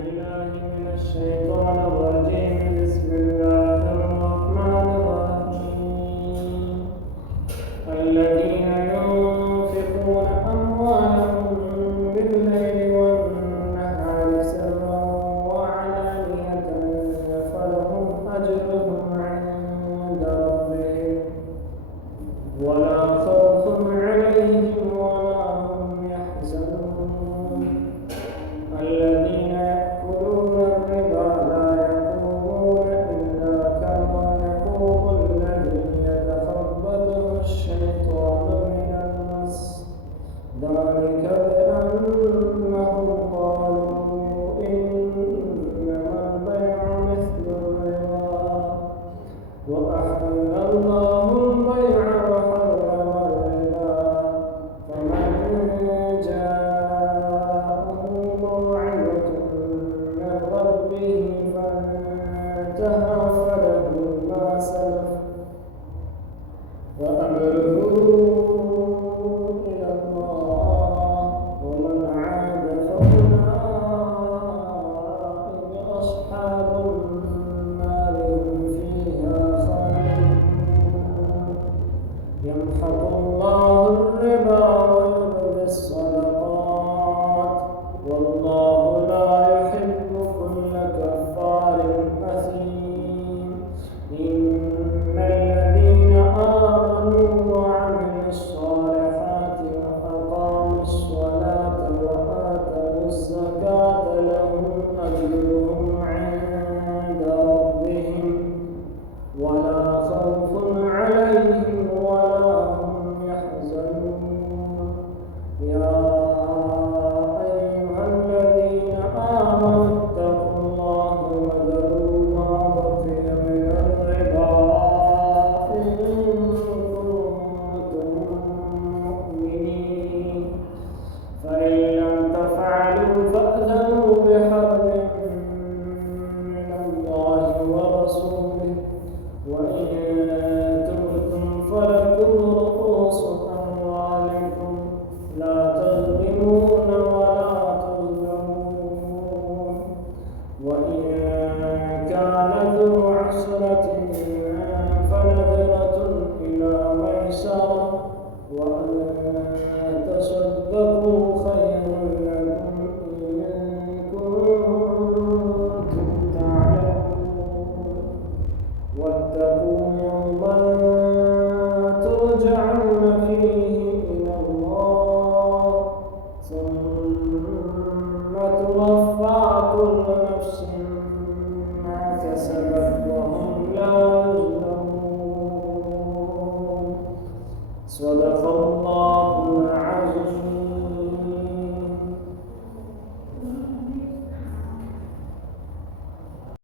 بالله من الشيطان الرجيم. بسم الله الرحمن الرحيم. الذين ينفقون أموالهم بالليل والنهار سرا وعلانية فلهم أجرهم عند ربهم ولا خوف عليهم ولا هم يحزنون. الذين يأكلون الربا لا يقومون إلا كما يقوم الذي يتخبطه الشيطان من المس، ذلك بأنهم قالوا إنما البيع مثل الربا وأحل الله البيع وحرم الربا، فمن جاءه موعظة من ربه فانتهى فله ما سلف وأمره إلى الله ومن عاد فأولئك أصحاب النار هم فيها خالدون. يمحق الله الربا ويربي الصدقات والله لا يحب كل كفار أثيم. إن الذين آمنوا وعملوا الصالحات وأقاموا الصلاة وآتوا الزكاة لهم أجرهم عند ربهم ولا خوف عليهم ولا هم يحزنون. يا أيها الذين آمنوا اتقوا الله وذروا ما بقي من الربا إن كنتم مؤمنين، فإن لم تفعلوا فأذنوا بحرب من الله ورسوله، وإن تبتم فلكم رؤوس أموالكم لا تظلمون ولا تظلمون. وإن كان ذو عسرة فنظرة إلى ميسرة وأن تصدقوا خير لكم إن كنتم تعلمون. واتقوا يوما ترجعون فيه إلى الله ثم توفى كل نفس ما كسبت وهم لا يظلمون. صدق الله